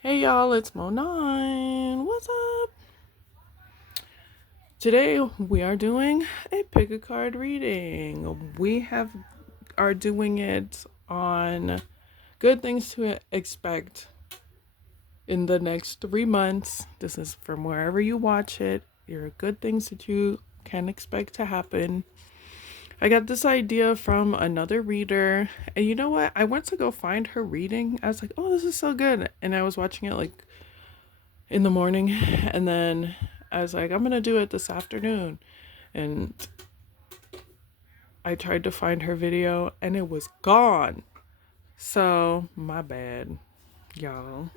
Hey y'all, it's Mo9. What's up? Today we are doing a pick a card reading. We are doing it on good things to expect in the next 3 months. This is from wherever you watch it. Your good things that you can expect to happen. I got this idea from another reader, and you know what? I went to go find her reading. I was like, "Oh, this is so good," and I was watching it like in the morning, and then I was like, I'm gonna do it this afternoon. And I tried to find her video and it was gone. So my bad, y'all.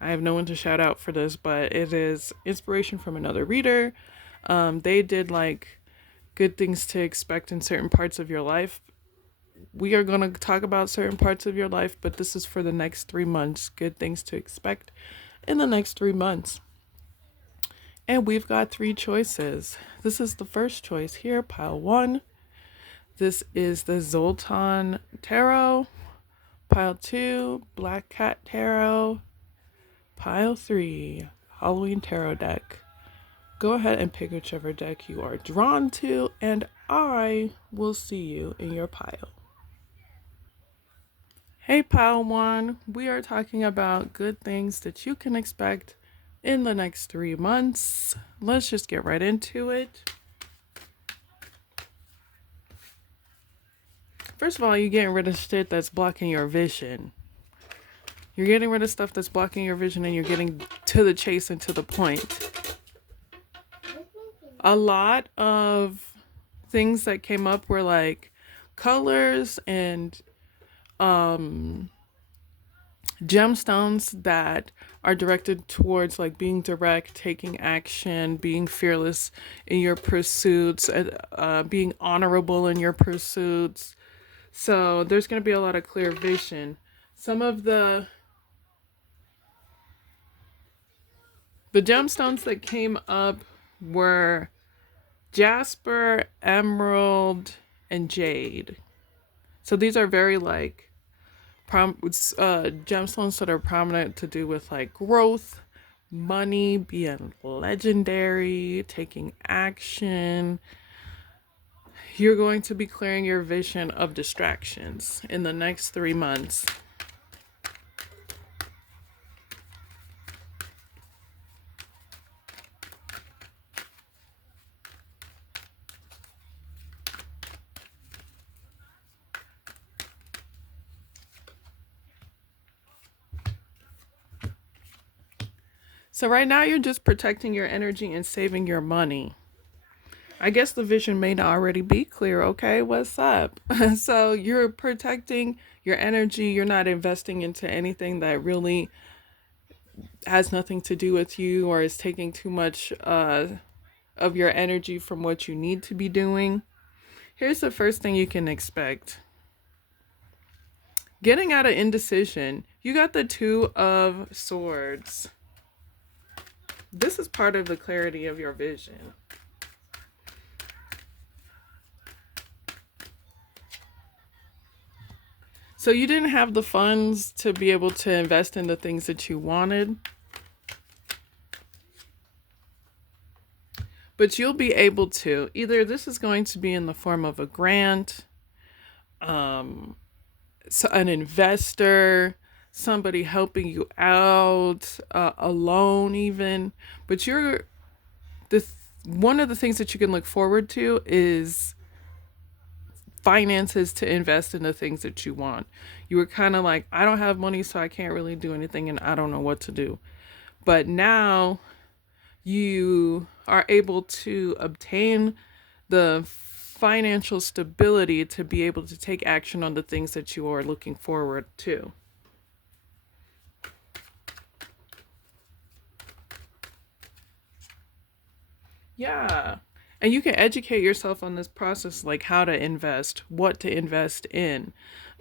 I have no one to shout out for this, but it is inspiration from another reader. They did like good things to expect in certain parts of your life. We are going to talk about certain parts of your life, but this is for the next 3 months. Good things to expect in the next 3 months. And we've got three choices. This is the first choice here, pile one. This is the Zoltan Tarot. Pile two, Black Cat Tarot. Pile three, Halloween Tarot deck. Go ahead and pick whichever deck you are drawn to, and I will see you in your pile. Hey, pile one. We are talking about good things that you can expect in the next 3 months. Let's just get right into it. First of all, you're getting rid of shit that's blocking your vision. You're getting rid of stuff that's blocking your vision, and you're getting to the chase and to the point. A lot of things that came up were like colors and gemstones that are directed towards like being direct, taking action, being fearless in your pursuits, being honorable in your pursuits. So there's going to be a lot of clear vision. Some of the gemstones that came up were jasper, emerald, and jade. So these are very like gemstones that are prominent to do with like growth, money, being legendary, taking action. You're going to be clearing your vision of distractions in the next 3 months. So right now you're just protecting your energy and saving your money. I guess the vision may not already be clear. Okay, what's up? So you're protecting your energy. You're not investing into anything that really has nothing to do with you or is taking too much of your energy from what you need to be doing. Here's the first thing you can expect: getting out of indecision. You got the Two of Swords. This is part of the clarity of your vision. So you didn't have the funds to be able to invest in the things that you wanted, but you'll be able to. Either this is going to be in the form of a grant, so an investor, somebody helping you out, a loan even. But one of the things that you can look forward to is finances to invest in the things that you want. You were kind of like, I don't have money, so I can't really do anything, and I don't know what to do. But now you are able to obtain the financial stability to be able to take action on the things that you are looking forward to. Yeah. And you can educate yourself on this process, like how to invest, what to invest in,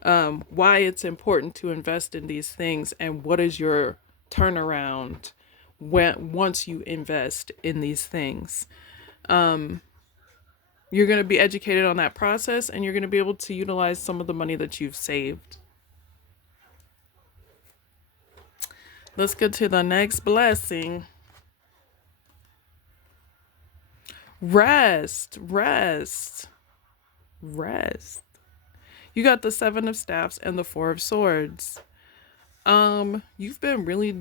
why it's important to invest in these things, and what is your turnaround once you invest in these things. You're going to be educated on that process, and you're going to be able to utilize some of the money that you've saved. Let's get to the next blessing. Rest, rest, rest. You got the Seven of Staffs and the Four of Swords. You've been really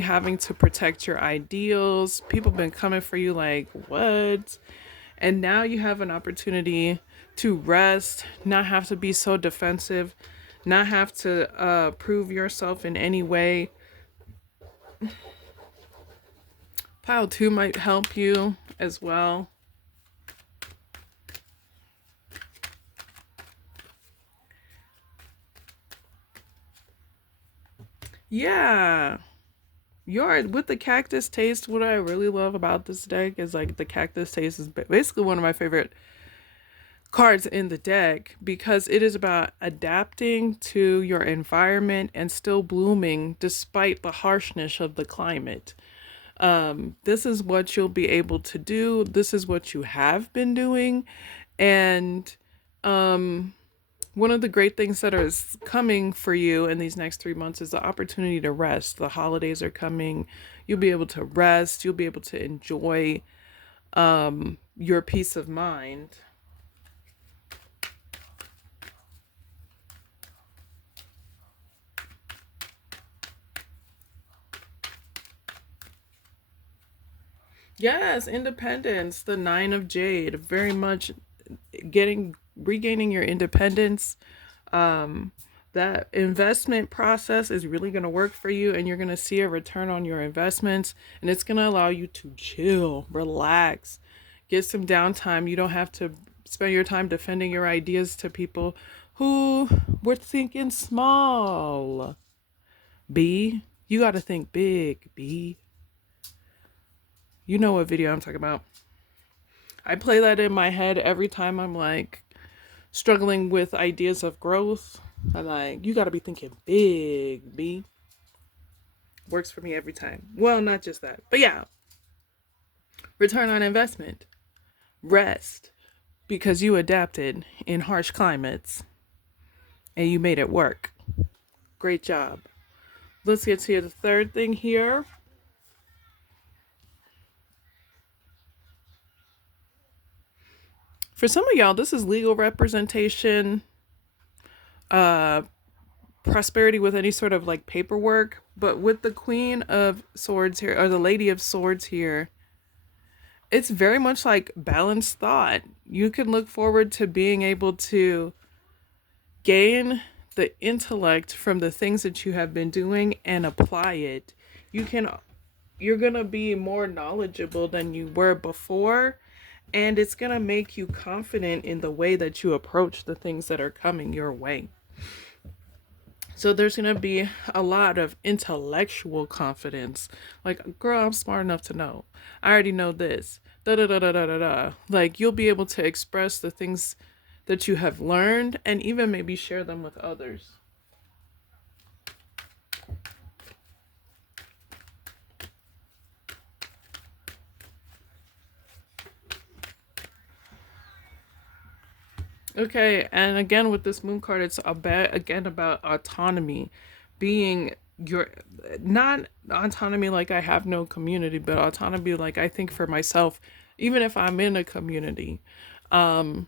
having to protect your ideals. People been coming for you like, what? And now you have an opportunity to rest, not have to be so defensive, not have to prove yourself in any way. Pile 2 might help you as well. Yeah. Your with the cactus taste, what I really love about this deck is like the cactus taste is basically one of my favorite cards in the deck because it is about adapting to your environment and still blooming despite the harshness of the climate. This is what you'll be able to do. This is what you have been doing. And one of the great things that is coming for you in these next 3 months is the opportunity to rest. The holidays are coming. You'll be able to rest. You'll be able to enjoy your peace of mind. Yes, independence, the Nine of Jade, very much regaining your independence. Um, that investment process is really going to work for you, and you're going to see a return on your investments, and it's going to allow you to chill, relax, get some downtime. You don't have to spend your time defending your ideas to people who were thinking small. B, you got to think big, B. You know what video I'm talking about. I play that in my head every time I'm like struggling with ideas of growth. I'm like, you got to be thinking big, B. Works for me every time. Well, not just that, but yeah. Return on investment. Rest. Because you adapted in harsh climates and you made it work. Great job. Let's get to the third thing here. For some of y'all, this is legal representation, uh, prosperity with any sort of like paperwork. But with the Queen of Swords here, or the Lady of Swords here, it's very much like balanced thought. You can look forward to being able to gain the intellect from the things that you have been doing and apply it. You're going to be more knowledgeable than you were before, and it's going to make you confident in the way that you approach the things that are coming your way. So there's going to be a lot of intellectual confidence. Like, girl, I'm smart enough to know. I already know this. Da da da da da da da. Like, you'll be able to express the things that you have learned and even maybe share them with others. Okay, and again with this moon card, it's about autonomy, being your not autonomy like I have no community, but autonomy like I think for myself, even if I'm in a community. Um,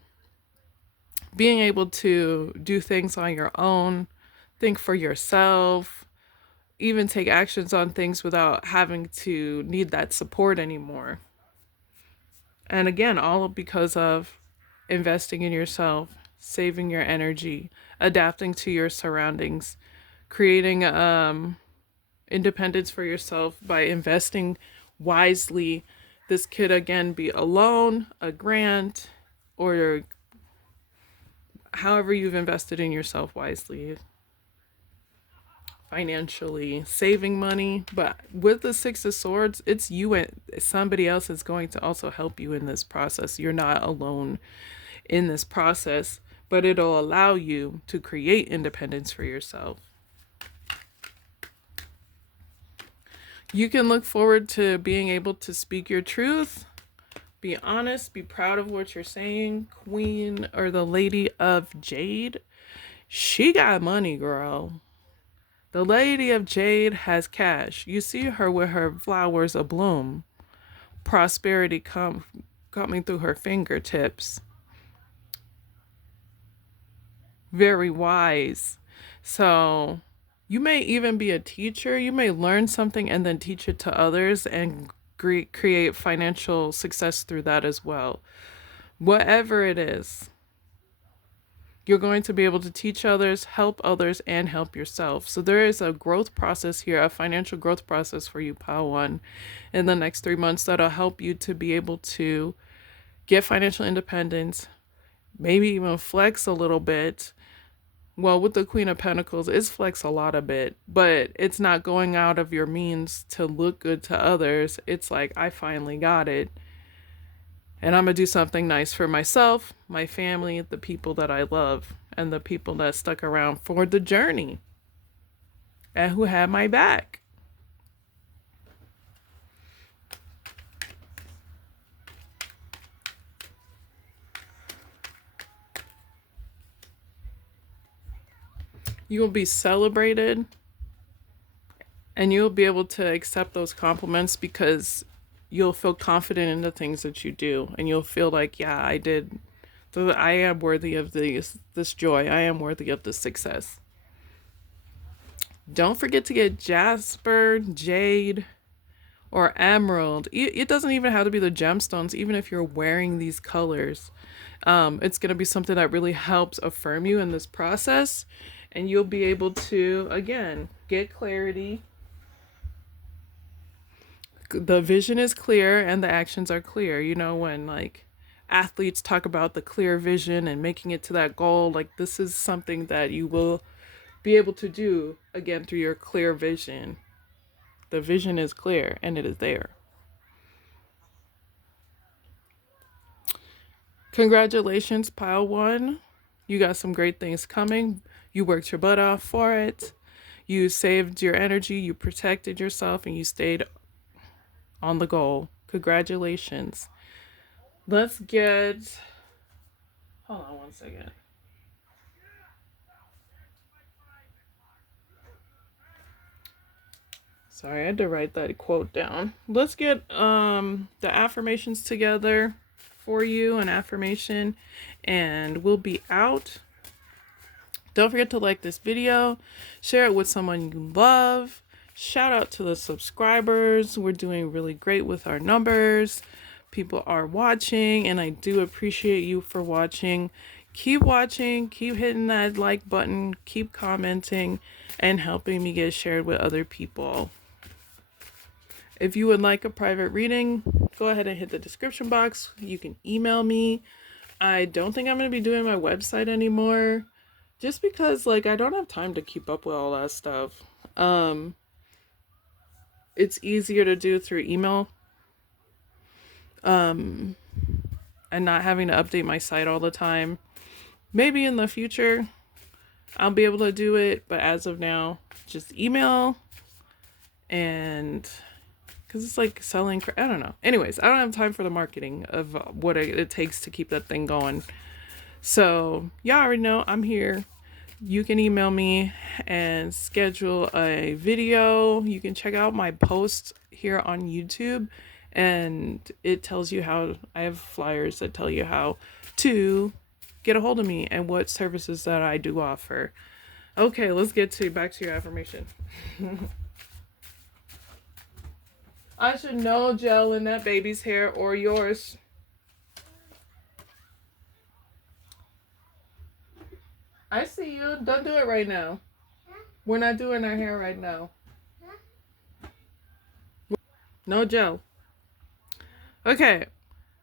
Being able to do things on your own, think for yourself, even take actions on things without having to need that support anymore. And again, all because of investing in yourself, saving your energy, adapting to your surroundings, creating independence for yourself by investing wisely. This could again be a loan, a grant, or however you've invested in yourself wisely, financially, saving money. But with the Six of Swords, it's you and somebody else is going to also help you in this process. You're not alone in this process, but it'll allow you to create independence for yourself. You can look forward to being able to speak your truth, be honest, be proud of what you're saying. Queen or the Lady of Jade, she got money, girl. The Lady of Jade has cash. You see her with her flowers abloom. Prosperity coming through her fingertips. Very wise. So you may even be a teacher. You may learn something and then teach it to others and create financial success through that as well. Whatever it is, you're going to be able to teach others, and help yourself. So there is a growth process here, a financial growth process for you, Pile One, in the next 3 months that'll help you to be able to get financial independence, maybe even flex a little bit. Well, with the Queen of Pentacles, it's flex a lot a bit, but it's not going out of your means to look good to others. It's like, I finally got it. And I'm going to do something nice for myself, my family, the people that I love, and the people that stuck around for the journey and who had my back. You will be celebrated and you'll be able to accept those compliments because you'll feel confident in the things that you do, and you'll feel like, yeah, I did. So I am worthy of this joy. I am worthy of this success. Don't forget to get jasper, jade, or emerald. It doesn't even have to be the gemstones, even if you're wearing these colors. It's going to be something that really helps affirm you in this process, and you'll be able to, again, get clarity. The vision is clear and the actions are clear. You know, when like athletes talk about the clear vision and making it to that goal, like this is something that you will be able to do again through your clear vision. The vision is clear and it is there. Congratulations, Pile One. You got some great things coming. You worked your butt off for it. You saved your energy, you protected yourself, and you stayed on the goal. Congratulations. Let's get... Hold on one second. Sorry, I had to write that quote down. Let's get the affirmations together for you, an affirmation, and we'll be out. Don't forget to like this video, share it with someone you love. Shout out to the subscribers. We're doing really great with our numbers. People are watching, and I do appreciate you for watching. Keep watching, keep hitting that like button, keep commenting, and helping me get shared with other people. If you would like a private reading, go ahead and hit the description box. You can email me. I don't think I'm going to be doing my website anymore, just because like I don't have time to keep up with all that stuff. It's easier to do through email. And not having to update my site all the time. Maybe in the future I'll be able to do it, but as of now, just email. And because it's like selling, I don't know. Anyways, I don't have time for the marketing of what it takes to keep that thing going. So y'all already know I'm here. You can email me and schedule a video. You can check out my post here on YouTube, and it tells you how, I have flyers that tell you how to get a hold of me and what services that I do offer. Okay, let's get back to your affirmation. I should know gel in that baby's hair or yours. I see you. Don't do it right now. We're not doing our hair right now. No gel. Okay.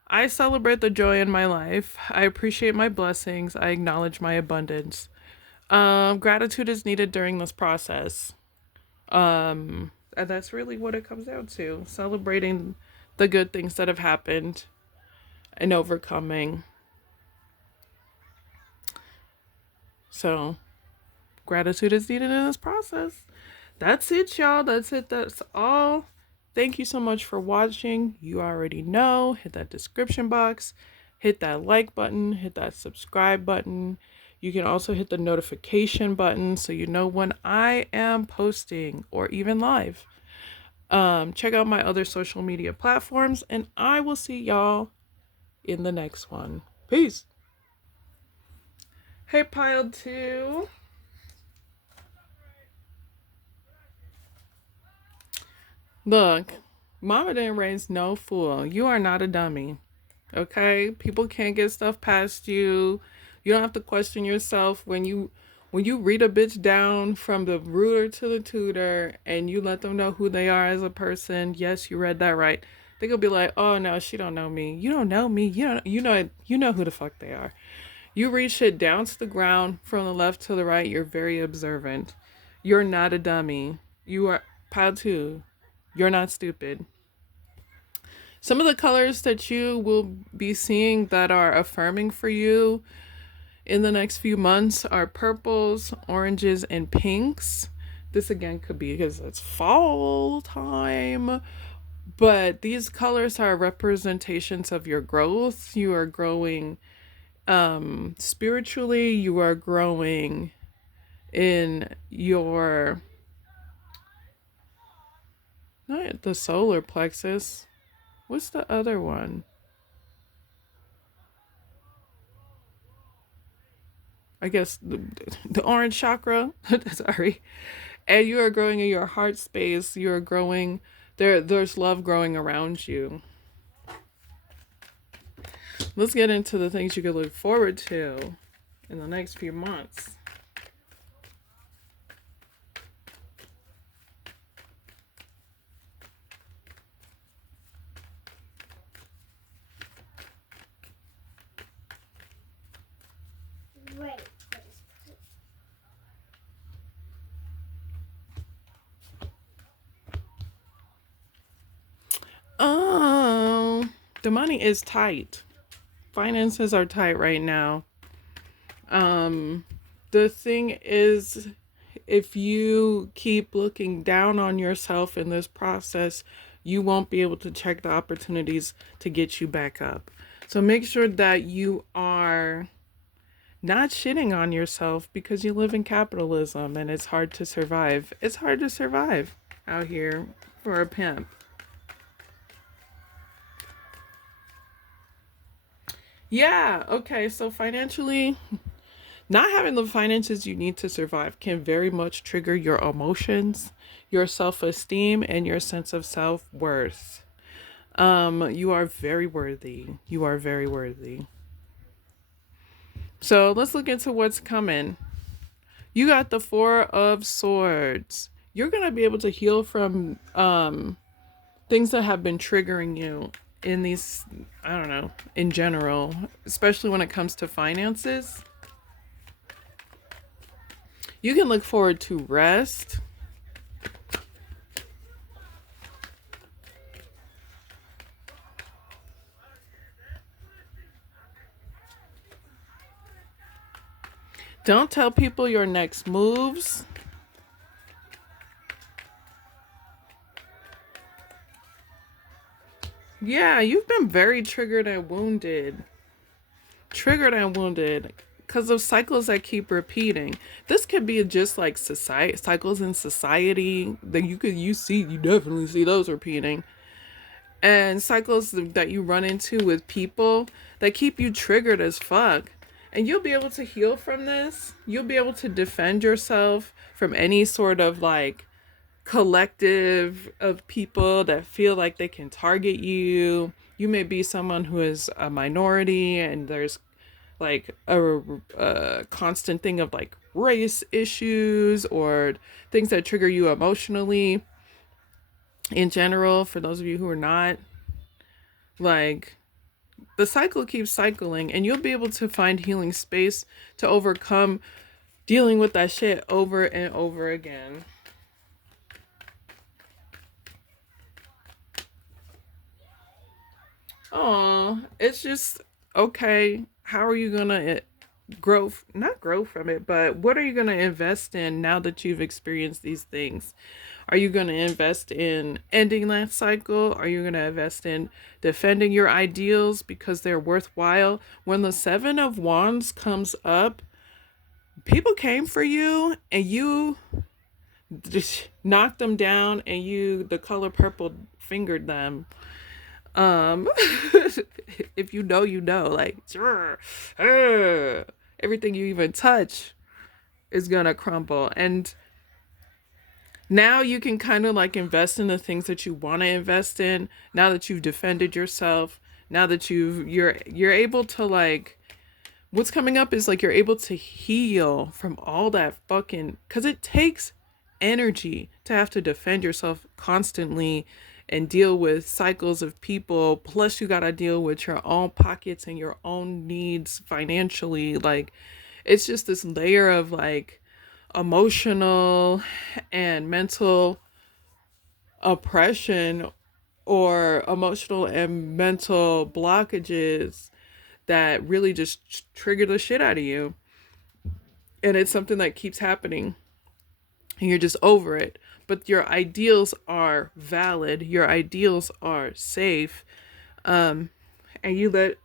I celebrate the joy in my life. I appreciate my blessings. I acknowledge my abundance. Gratitude is needed during this process. And that's really what it comes down to. Celebrating the good things that have happened and overcoming. So, gratitude is needed in this process. That's it, y'all. That's it. That's all. Thank you so much for watching. You already know. Hit that description box. Hit that like button. Hit that subscribe button. You can also hit the notification button so you know when I am posting or even live. Check out my other social media platforms, and I will see y'all in the next one. Peace. Hey, Pile 2. Look, Mama didn't raise no fool. You are not a dummy. Okay? People can't get stuff past you. You don't have to question yourself when you read a bitch down from the ruler to the tutor and you let them know who they are as a person. Yes, you read that right. They could be like, "Oh no, she don't know me. You don't know me. You know who the fuck they are." You read shit down to the ground from the left to the right. You're very observant. You're not a dummy. You are pile 2. You're not stupid. Some of the colors that you will be seeing that are affirming for you in the next few months are purples, oranges, and pinks. This again could be because it's fall time, but these colors are representations of your growth. You are growing spiritually, you are growing in your, not the solar plexus. What's the other one? I guess the orange chakra. Sorry. And you are growing in your heart space. You are growing. There's love growing around you. Let's get into the things you can look forward to in the next few months. Oh, the money is tight. Finances are tight right now. Um, the thing is, if you keep looking down on yourself in this process, you won't be able to check the opportunities to get you back up. So make sure that you are not shitting on yourself because you live in capitalism and it's hard to survive. It's hard to survive out here for a pimp. Yeah, okay, so financially, not having the finances you need to survive can very much trigger your emotions, your self-esteem, and your sense of self-worth. You are very worthy. You are very worthy. So let's look into what's coming. You got the Four of Swords. You're gonna be able to heal from things that have been triggering you in these, I don't know, in general, especially when it comes to finances. You can look forward to rest. Don't tell people your next moves. Yeah, you've been very triggered and wounded. Triggered and wounded because of cycles that keep repeating. This could be just like society cycles in society that you definitely see those repeating. And cycles that you run into with people that keep you triggered as fuck. And you'll be able to heal from this. You'll be able to defend yourself from any sort of like collective of people that feel like they can target you. You may be someone who is a minority and there's like a constant thing of like race issues or things that trigger you emotionally in general. For those of you who are not, like, the cycle keeps cycling and you'll be able to find healing space to overcome dealing with that shit over and over again. Oh, it's just okay. How are you gonna grow? Not grow from it, but what are you gonna invest in now that you've experienced these things? Are you gonna invest in ending that cycle? Are you gonna invest in defending your ideals because they're worthwhile? When the Seven of Wands comes up, people came for you and you just knocked them down, and you, the color purple, fingered them. Um, if you know, you know, like, everything you even touch is gonna crumble. And now you can kind of like invest in the things that you want to invest in. Now that you've defended yourself, now that you're able to like, what's coming up is like you're able to heal from all that fucking, because it takes energy to have to defend yourself constantly and deal with cycles of people, plus you got to deal with your own pockets and your own needs financially. Like, it's just this layer of like emotional and mental oppression, or emotional and mental blockages that really just trigger the shit out of you. And it's something that keeps happening and you're just over it. But your ideals are valid, your ideals are safe. And you let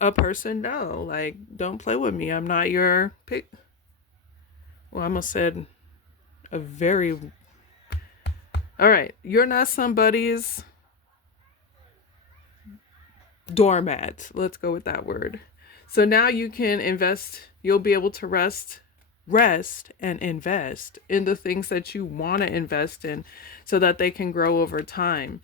a person know, like, don't play with me. I'm not your pick. Well, I almost said a very. All right. You're not somebody's doormat. Let's go with that word. So now you can invest, you'll be able to rest and invest in the things that you want to invest in so that they can grow over time.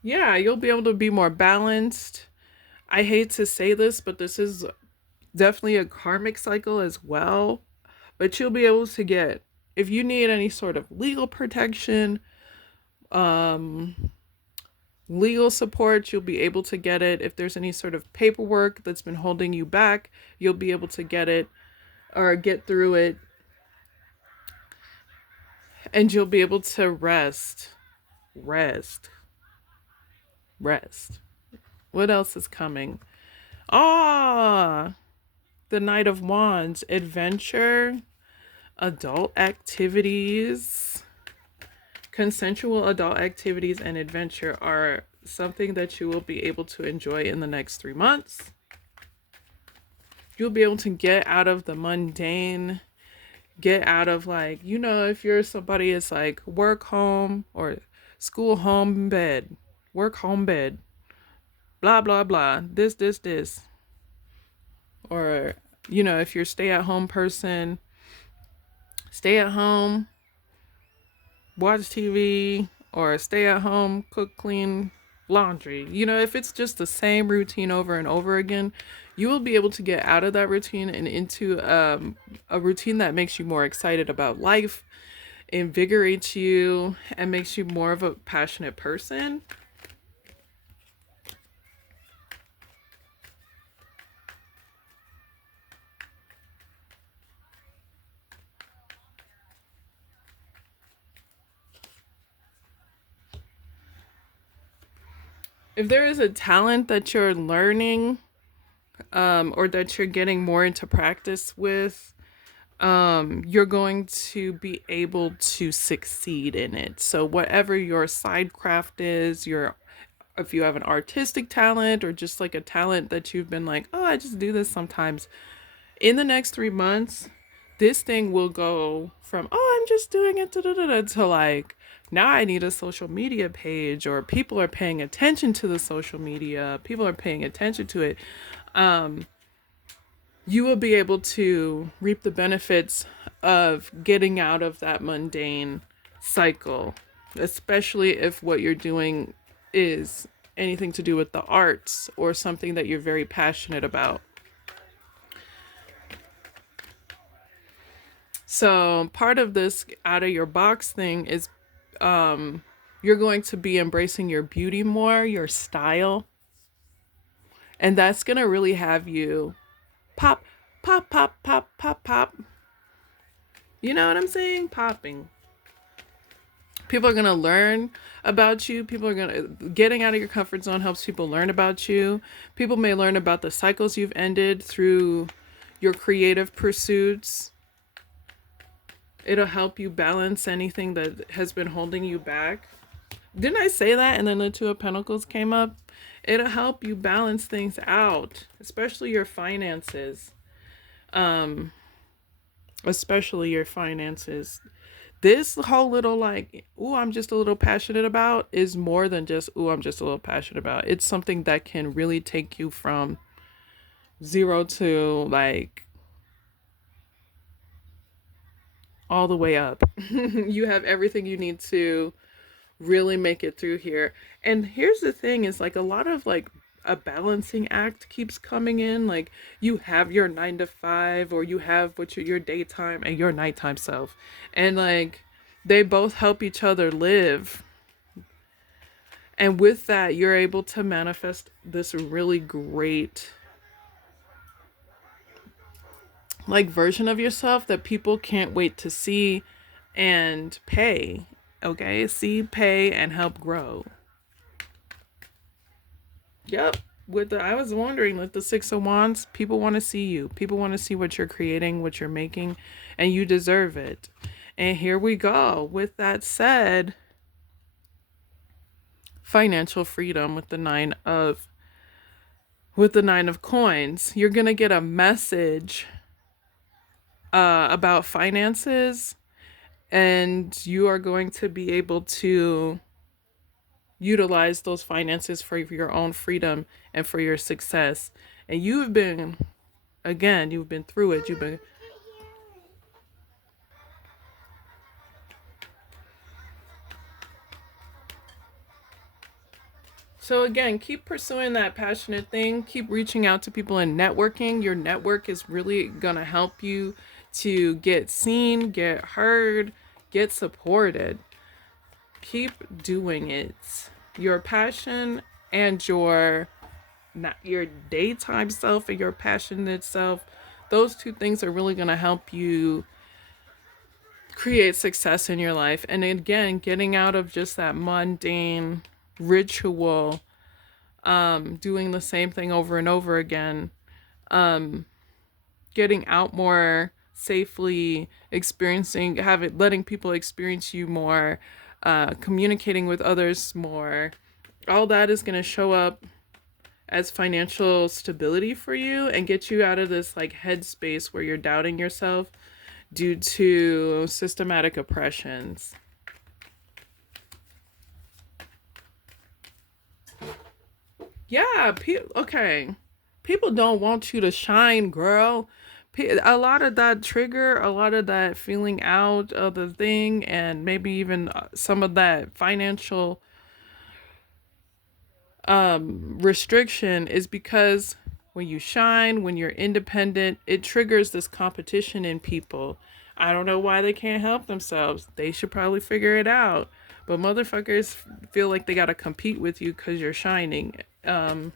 Yeah, you'll be able to be more balanced. I hate to say this, but this is definitely a karmic cycle as well. But you'll be able to get, if you need any sort of legal protection, um, legal support, you'll be able to get it. If there's any sort of paperwork that's been holding you back, you'll be able to get it or get through it. And you'll be able to rest. What else is coming? Ah, the Knight of Wands, adventure, adult activities. Consensual adult activities and adventure are something that you will be able to enjoy in the next 3 months. You'll be able to get out of the mundane, get out of like, if you're somebody, it's like work, home, or school, home, bed, work, home, bed, blah, blah, blah, this. Or, if you're a stay at home person, stay at home, watch TV, or stay at home, cook, clean, laundry. If it's just the same routine over and over again, you will be able to get out of that routine and into a routine that makes you more excited about life, invigorates you, and makes you more of a passionate person. If there is a talent that you're learning, or that you're getting more into practice with, you're going to be able to succeed in it. So whatever your side craft is, if you have an artistic talent or just like a talent that you've been like, oh, I just do this sometimes, in the next 3 months, this thing will go from, oh, I'm just doing it to like, now I need a social media page, or people are paying attention to the social media, people are paying attention to it. You will be able to reap the benefits of getting out of that mundane cycle, especially if what you're doing is anything to do with the arts or something that you're very passionate about. So part of this out of your box thing is you're going to be embracing your beauty more, your style. And that's going to really have you pop, pop, pop, pop, pop, pop. You know what I'm saying? Popping. People are going to learn about you. Getting out of your comfort zone helps people learn about you. People may learn about the cycles you've ended through your creative pursuits. It'll help you balance anything that has been holding you back. Didn't I say that? And then the Two of Pentacles came up. It'll help you balance things out, especially your finances. Um, especially your finances. This whole little like, ooh, I'm just a little passionate about is more than just, ooh, I'm just a little passionate about. It's something that can really take you from zero to like all the way up. You have everything you need to really make it through here. And here's the thing is like a lot of like a balancing act keeps coming in. Like you have your 9 to 5 or you have what your daytime and your nighttime self. And like they both help each other live. And with that, you're able to manifest this really great like version of yourself that people can't wait to see and pay. Okay? See, pay, and help grow. Yep. With the I was wondering with the 6 of Wands, people want to see you. People want to see what you're creating, what you're making, and you deserve it. And here we go. With that said, financial freedom with the 9 of Coins. You're going to get a message about finances, and you are going to be able to utilize those finances for your own freedom and for your success. And you've been, again, you've been through it. You've been, so again, keep pursuing that passionate thing. Keep reaching out to people and networking. Your network is really gonna help you to get seen, get heard, get supported. Keep doing it. Your passion and your daytime self and your passionate self, those two things are really going to help you create success in your life. And again, getting out of just that mundane ritual, doing the same thing over and over again, getting out more safely, letting people experience you more, communicating with others more. All that is going to show up as financial stability for you and get you out of this like headspace where you're doubting yourself due to systematic oppressions. Yeah, okay. People don't want you to shine, girl. A lot of that trigger, a lot of that feeling out of the thing, and maybe even some of that financial restriction is because when you shine, when you're independent, it triggers this competition in people. I don't know why they can't help themselves. They should probably figure it out. But motherfuckers feel like they gotta compete with you because you're shining. And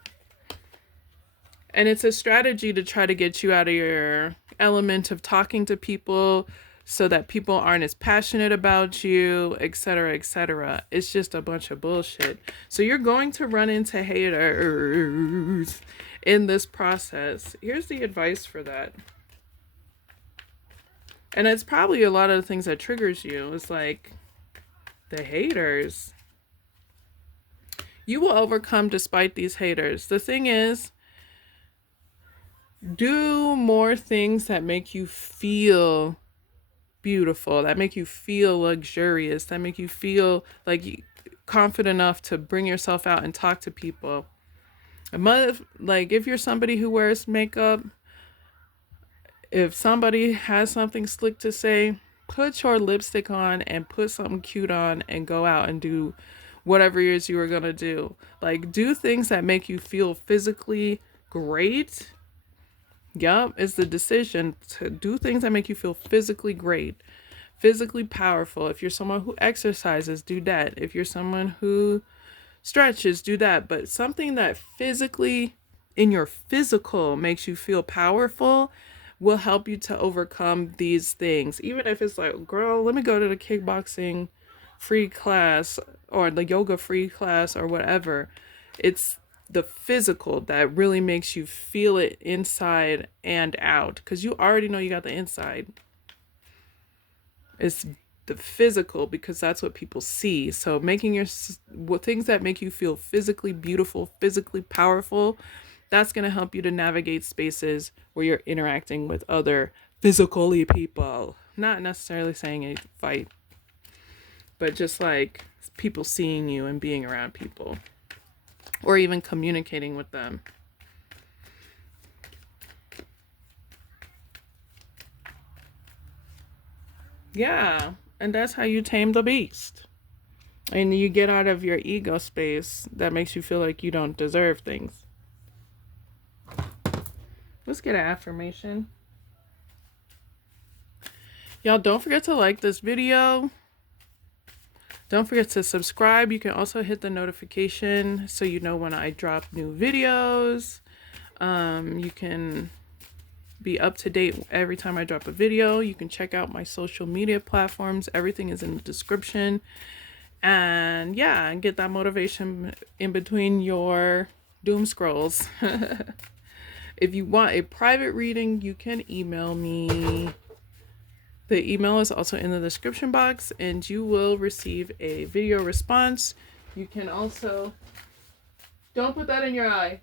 it's a strategy to try to get you out of your element of talking to people so that people aren't as passionate about you, etc., etc. It's just a bunch of bullshit. So you're going to run into haters in this process. Here's the advice for that. And it's probably a lot of the things that triggers you. It's like the haters. You will overcome despite these haters. The thing is, do more things that make you feel beautiful, that make you feel luxurious, that make you feel like confident enough to bring yourself out and talk to people. Like if you're somebody who wears makeup, if somebody has something slick to say, put your lipstick on and put something cute on and go out and do whatever it is you are going to do. Like do things that make you feel physically great. Yup, it's the decision to do things that make you feel physically great, physically powerful. If you're someone who exercises, do that. If you're someone who stretches, do that. But something that physically, in your physical, makes you feel powerful will help you to overcome these things. Even if it's like, girl, let me go to the kickboxing free class or the yoga free class or whatever. It's the physical that really makes you feel it inside and out because you already know you got the inside. It's the physical, because that's what people see. So making your things that make you feel physically beautiful, physically powerful, that's going to help you to navigate spaces where you're interacting with other physically people. Not necessarily saying a fight, but just like people seeing you and being around people, or even communicating with them. Yeah, and that's how you tame the beast. And you get out of your ego space that makes you feel like you don't deserve things. Let's get an affirmation. Y'all, don't forget to like this video. Don't forget to subscribe. You can also hit the notification so you know when I drop new videos. You can be up to date every time I drop a video. You can check out my social media platforms. Everything is in the description. And yeah, get that motivation in between your doom scrolls. If you want a private reading, you can email me. The email is also in the description box, and you will receive a video response. You can also... Don't put that in your eye.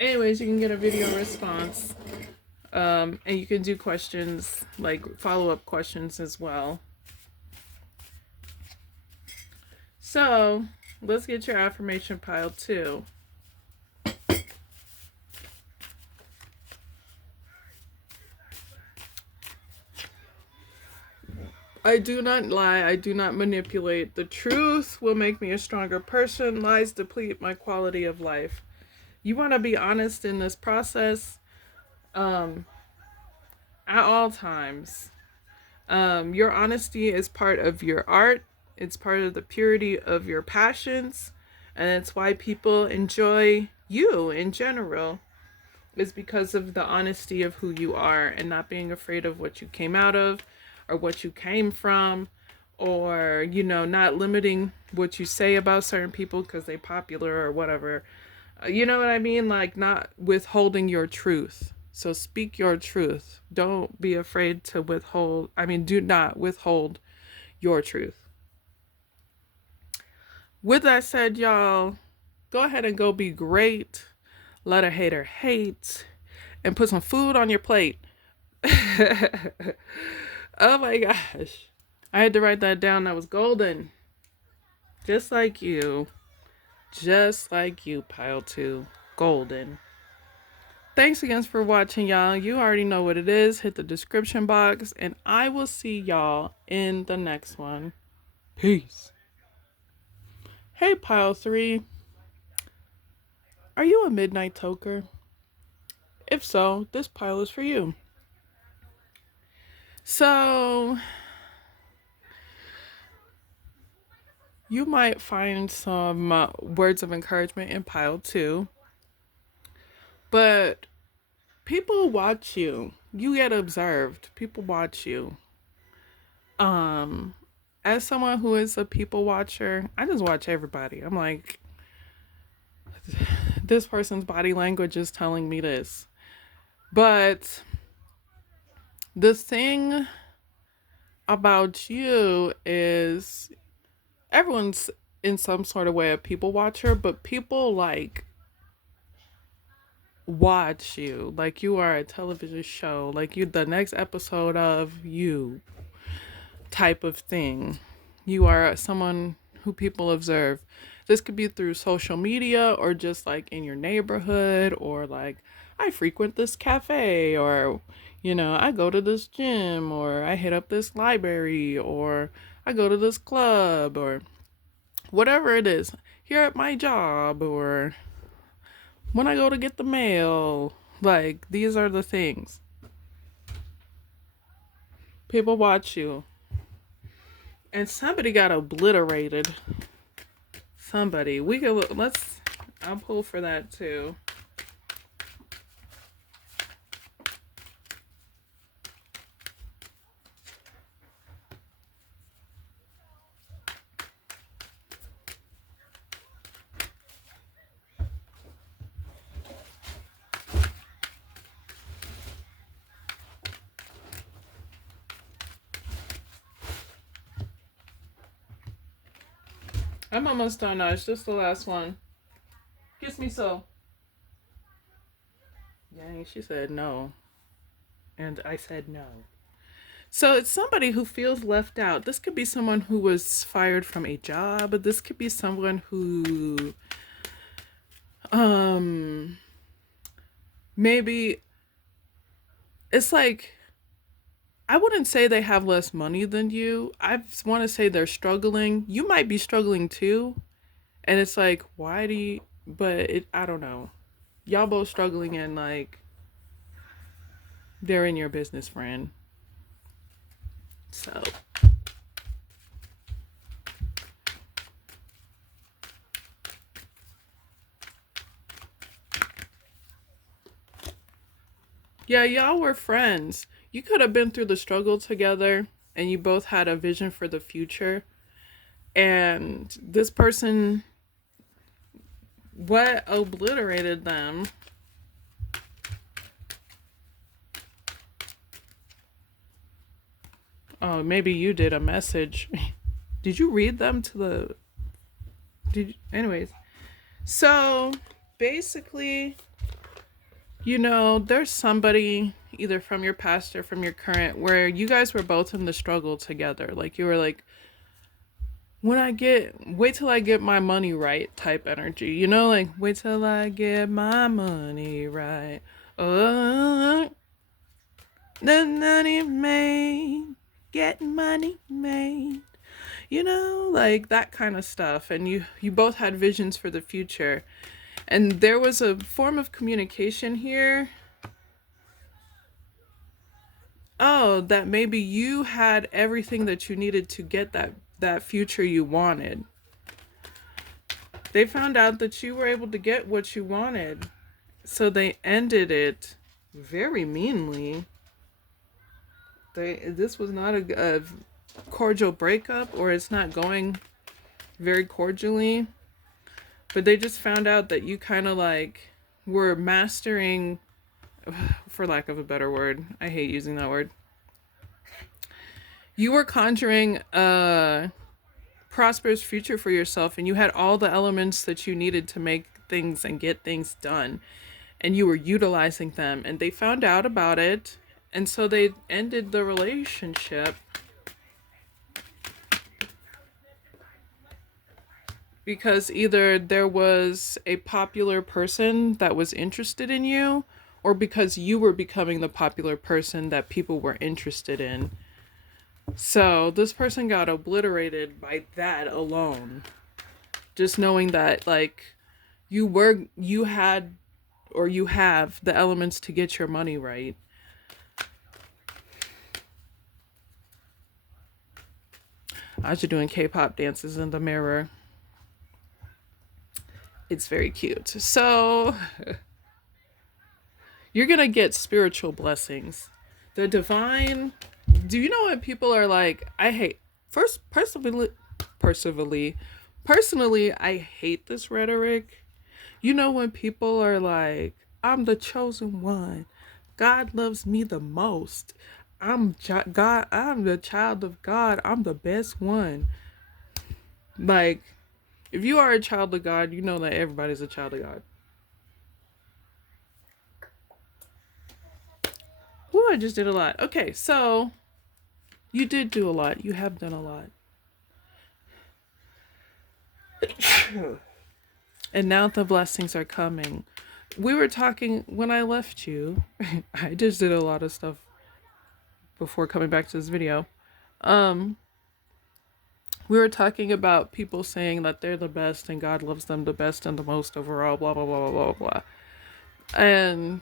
Anyways, you can get a video response. And you can do questions, like follow-up questions as well. So, let's get your affirmation pile too. I do not lie. I do not manipulate. The truth will make me a stronger person. Lies deplete my quality of life. You want to be honest in this process at all times. Your honesty is part of your art. It's part of the purity of your passions. And it's why people enjoy you in general. Is because of the honesty of who you are and not being afraid of what you came out of or what you came from, or, you know, not limiting what you say about certain people because they're popular or whatever. You know what I mean? Like, not withholding your truth. So speak your truth. Don't be afraid to withhold. Do not withhold your truth. With that said, y'all, go ahead and go be great. Let a hater hate. And put some food on your plate. Oh my gosh. I had to write that down. That was golden. Just like you. Just like you, pile 2. Golden. Thanks again for watching, y'all. You already know what it is. Hit the description box. And I will see y'all in the next one. Peace. Hey, pile 3. Are you a midnight toker? If so, this pile is for you. So, you might find some words of encouragement in pile 2. But people watch you. You get observed. People watch you. As someone who is a people watcher, I just watch everybody. I'm like, this person's body language is telling me this. But the thing about you is everyone's in some sort of way a people watcher, but people like watch you like you are a television show, like you the next episode of you type of thing. You are someone who people observe. This could be through social media or just like in your neighborhood, or like, I frequent this cafe, or, you know, I go to this gym, or I hit up this library, or I go to this club, or whatever it is, here at my job, or when I go to get the mail. Like, these are the things. People watch you. And somebody got obliterated. Somebody. We can look. I'll pull for that too. I'm almost done now. It's just the last one. Kiss me so. Dang, she said no. And I said no. So it's somebody who feels left out. This could be someone who was fired from a job. This could be someone who maybe it's like, I wouldn't say they have less money than you. I want to say they're struggling. You might be struggling too. And it's like, why do you, but I don't know. Y'all both struggling and like, they're in your business, friend. So. Yeah, y'all were friends. You could have been through the struggle together and you both had a vision for the future. And this person, what obliterated them? Oh, maybe you did a message. Did you read them to the. Anyways. So basically, there's somebody either from your past or from your current where you guys were both in the struggle together. Like you were like, wait till I get my money right type energy, like wait till I get my money right. Oh, the money made, get money made, like that kind of stuff. And you both had visions for the future. And there was a form of communication here. Oh, that maybe you had everything that you needed to get that future you wanted. They found out that you were able to get what you wanted. So they ended it very meanly. This was not a cordial breakup, or it's not going very cordially. But they just found out that you kind of like were mastering, for lack of a better word. I hate using that word. You were conjuring a prosperous future for yourself, and you had all the elements that you needed to make things and get things done, and you were utilizing them, and they found out about it, and so they ended the relationship because either there was a popular person that was interested in you, or because you were becoming the popular person that people were interested in. So this person got obliterated by that alone. Just knowing that like you had or you have the elements to get your money right. I was just doing K-pop dances in the mirror. It's very cute. So you're gonna get spiritual blessings. The divine. Do you know what people are like? I hate personally, I hate this rhetoric. When people are like, I'm the chosen one. God loves me the most. God, I'm the child of God. I'm the best one. Like, if you are a child of God, you know that everybody's a child of God. Woo, I just did a lot. Okay, so you did do a lot. You have done a lot. And now the blessings are coming. We were talking when I left you. I just did a lot of stuff before coming back to this video. We were talking about people saying that they're the best and God loves them the best and the most overall, blah, blah, blah, blah, blah, blah. And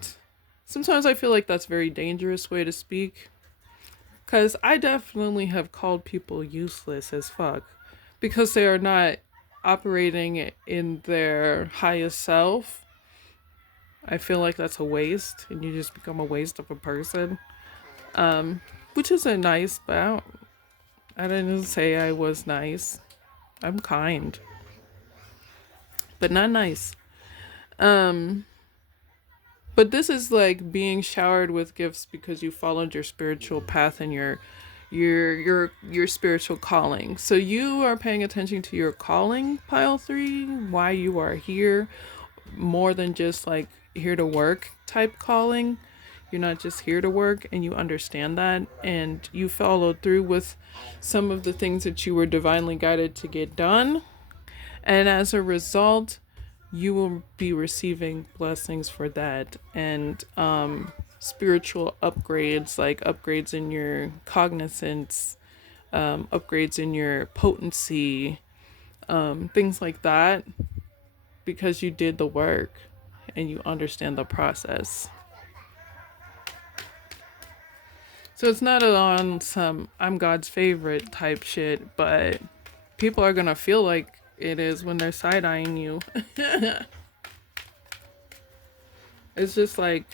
sometimes I feel like that's a very dangerous way to speak. Because I definitely have called people useless as fuck. Because they are not operating in their highest self. I feel like that's a waste. And you just become a waste of a person. Which isn't nice, but I didn't say I was nice. I'm kind. But not nice. But this is like being showered with gifts because you followed your spiritual path and your your spiritual calling. So you are paying attention to your calling, pile 3, why you are here, more than just like here to work type calling. You're not just here to work, and you understand that, and you followed through with some of the things that you were divinely guided to get done. And as a result, you will be receiving blessings for that, and spiritual upgrades, like upgrades in your cognizance, upgrades in your potency, things like that, because you did the work and you understand the process. So it's not on some I'm God's favorite type shit, but people are gonna feel like it is when they're side eyeing you. It's just like,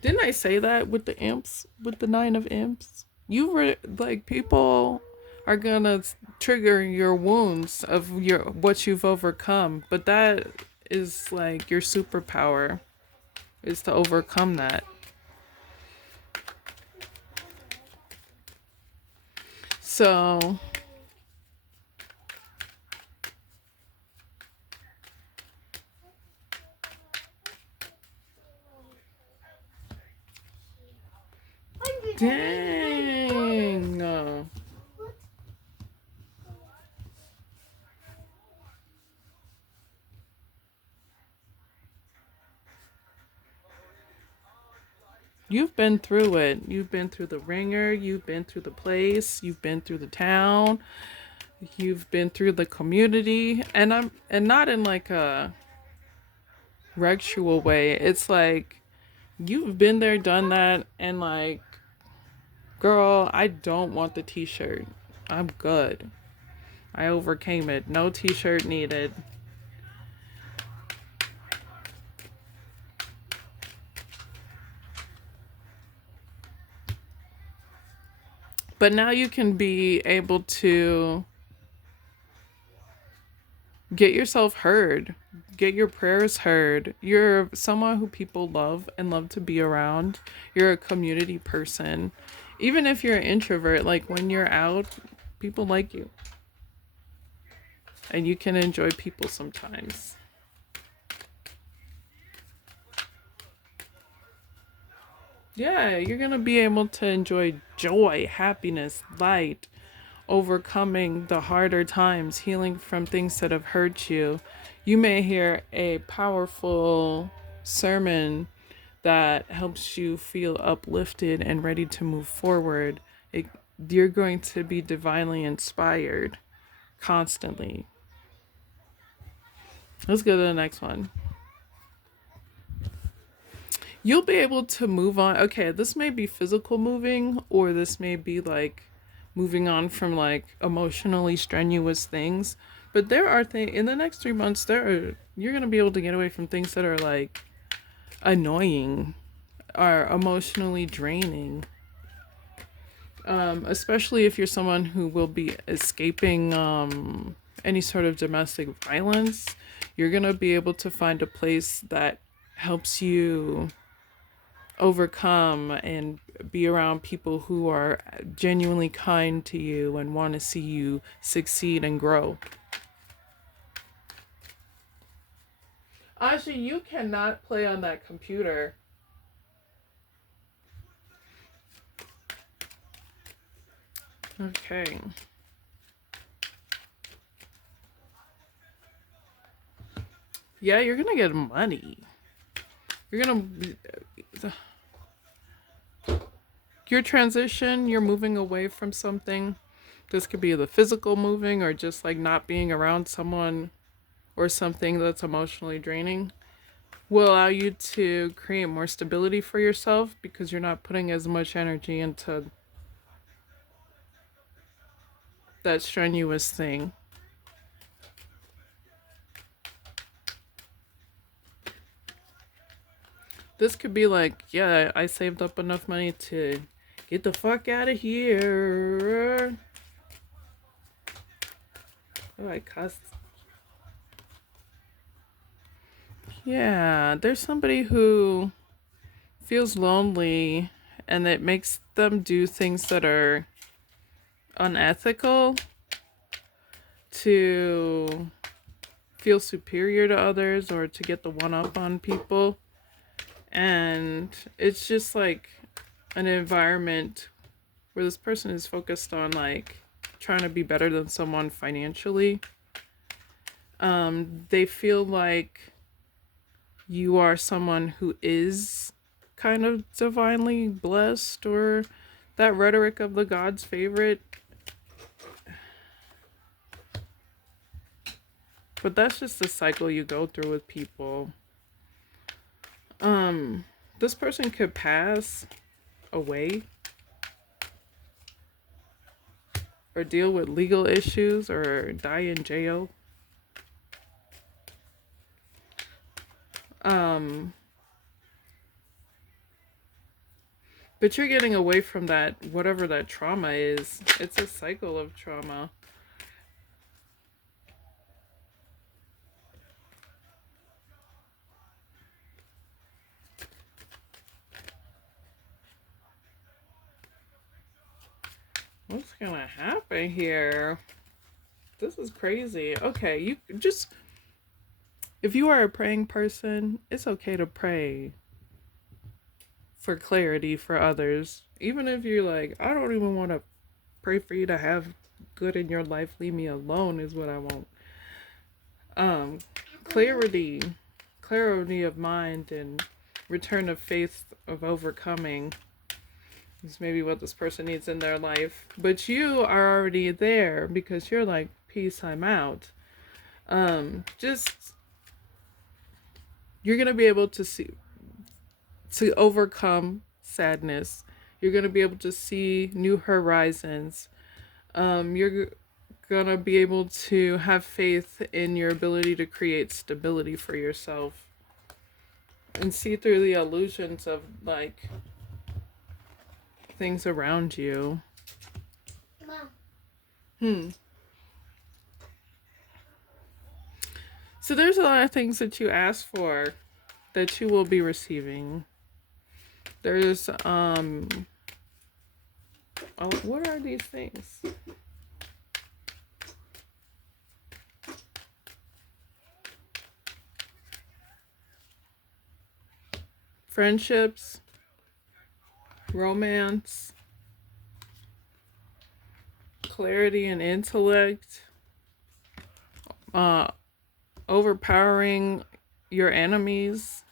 didn't I say that with the imps, with the 9 of imps? You were like, people are gonna trigger your wounds of your what you've overcome, but that is like your superpower, is to overcome that. So dang. You've been through it. You've been through the ringer. You've been through the place. You've been through the town. You've been through the community. And not in like a sexual way. It's like you've been there, done that, and like, girl, I don't want the t-shirt. I'm good. I overcame it. No t-shirt needed. But now you can be able to get yourself heard, get your prayers heard. You're someone who people love and love to be around. You're a community person. Even if you're an introvert, like when you're out, people like you. And you can enjoy people sometimes. Yeah, you're going to be able to enjoy joy, happiness, light, overcoming the harder times, healing from things that have hurt you. You may hear a powerful sermon that helps you feel uplifted and ready to move forward. You're going to be divinely inspired constantly. Let's go to the next one. You'll be able to move on. Okay, this may be physical moving, or this may be like moving on from like emotionally strenuous things. But there are things in the next 3 months. You're gonna be able to get away from things that are like annoying or emotionally draining. Especially if you're someone who will be escaping any sort of domestic violence. You're gonna be able to find a place that helps you overcome and be around people who are genuinely kind to you and want to see you succeed and grow. Asha, you cannot play on that computer. Okay. Yeah, you're gonna get money. You're gonna... Your transition, you're moving away from something. This could be the physical moving, or just like not being around someone or something that's emotionally draining, will allow you to create more stability for yourself because you're not putting as much energy into that strenuous thing. This could be like, yeah, I saved up enough money to get the fuck out of here. Oh, I cussed. Yeah, there's somebody who feels lonely and it makes them do things that are unethical to feel superior to others or to get the one up on people. And it's just like an environment where this person is focused on like trying to be better than someone financially. They feel like you are someone who is kind of divinely blessed, or that rhetoric of the God's favorite. But that's just the cycle you go through with people. This person could pass away or deal with legal issues or die in jail. But you're getting away from that, whatever that trauma is. It's a cycle of trauma. What's gonna happen here? This is crazy. Okay, you just, if you are a praying person, it's okay to pray for clarity for others. Even if you're like, I don't even want to pray for you to have good in your life, leave me alone, is what I want. Clarity, clarity of mind, and return of faith of overcoming is maybe what this person needs in their life. But you are already there because you're like, peace, I'm out. Just, you're gonna be able to see, to overcome sadness. You're gonna be able to see new horizons. You're gonna be able to have faith in your ability to create stability for yourself and see through the illusions of like things around you. So there's a lot of things that you ask for that you will be receiving. There's what are these things? Friendships, romance, clarity and intellect, overpowering your enemies.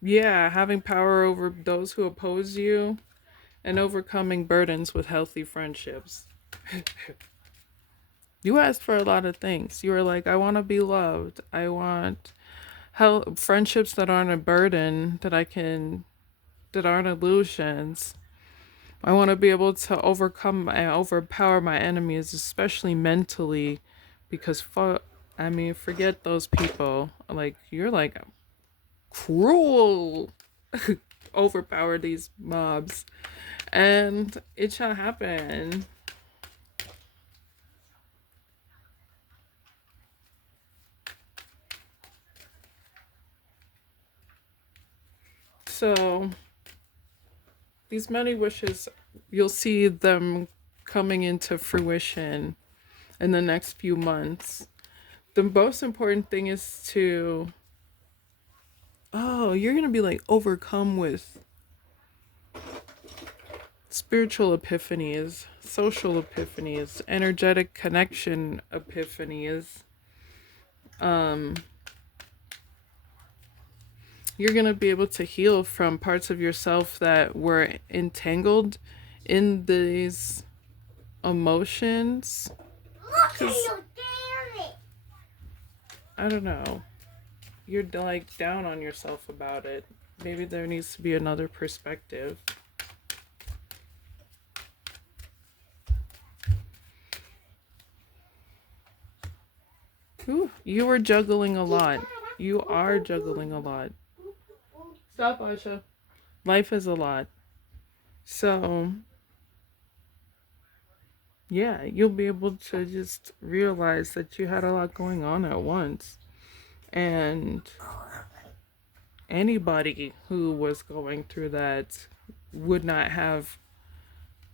Yeah, having power over those who oppose you, and overcoming burdens with healthy friendships. You asked for a lot of things. You were like, I want to be loved. I want friendships that aren't a burden, that aren't illusions. I want to be able to overcome and overpower my enemies, especially mentally, because forget those people. Like, you're like cruel. Overpower these mobs, and it shall happen. So these many wishes, you'll see them coming into fruition in the next few months. The most important thing is to, you're gonna be like overcome with spiritual epiphanies, social epiphanies, energetic connection epiphanies. You're going to be able to heal from parts of yourself that were entangled in these emotions. 'Cause, I don't know. You're like down on yourself about it. Maybe there needs to be another perspective. Ooh, you were juggling a lot. You are juggling a lot. Stop, Aisha. Life is a lot. So, yeah, you'll be able to just realize that you had a lot going on at once. And anybody who was going through that would not have,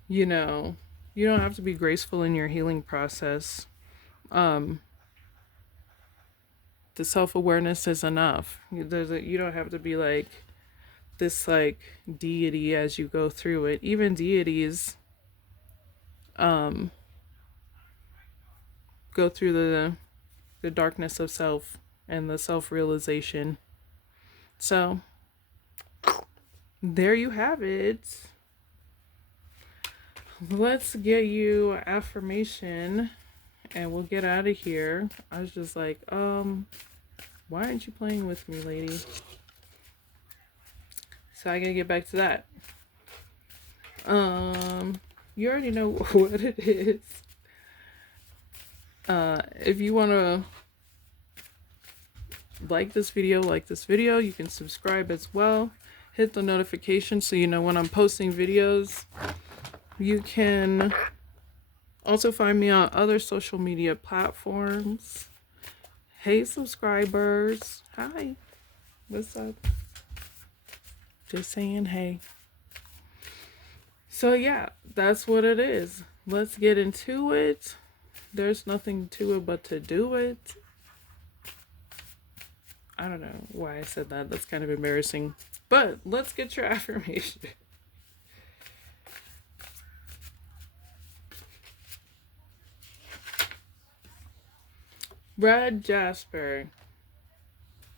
you know, you don't have to be graceful in your healing process. Um, the self awareness is enough. You don't have to be like this like deity as you go through it. Even deities um, go through the darkness of self and the self realization. So there you have it. Let's get you affirmation and we'll get out of here. I was just like, why aren't you playing with me, lady? So I gotta get back to that. You already know what it is. If you wanna like this video, you can subscribe as well. Hit the notification so you know when I'm posting videos. You can also find me on other social media platforms. Hey subscribers. Hi. What's up? Just saying hey. So yeah, that's what it is. Let's get into it. There's nothing to it but to do it. I don't know why I said that. That's kind of embarrassing. But let's get your affirmation. Red Jasper.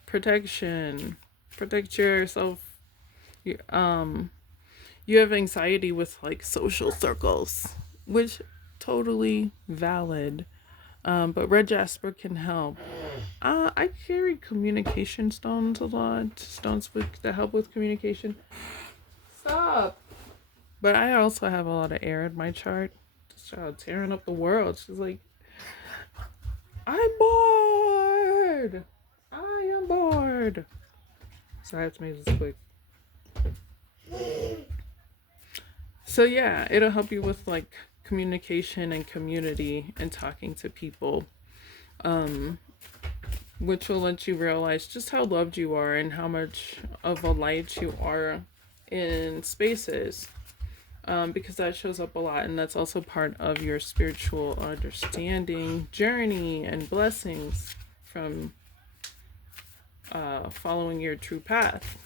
Protection. Protect yourself. You have anxiety with like social circles, which totally valid. But red jasper can help. I carry communication stones a lot. Stones that help with communication. Stop. But I also have a lot of air in my chart. This child tearing up the world. She's like, I'm bored. I am bored. So I have to make this quick. So yeah, it'll help you with like communication and community and talking to people, which will let you realize just how loved you are and how much of a light you are in spaces, because that shows up a lot, and that's also part of your spiritual understanding journey and blessings from following your true path.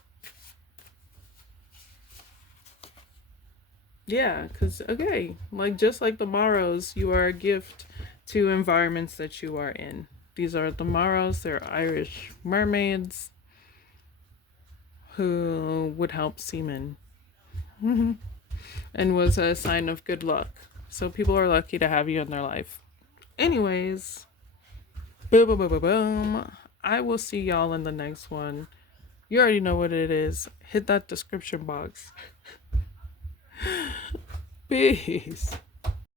Yeah, because, okay, like just like the Maros, you are a gift to environments that you are in. These are the Maros, they're Irish mermaids who would help seamen and was a sign of good luck. So people are lucky to have you in their life. Anyways, boom, boom, boom, boom, boom. I will see y'all in the next one. You already know what it is. Hit that description box. Peace.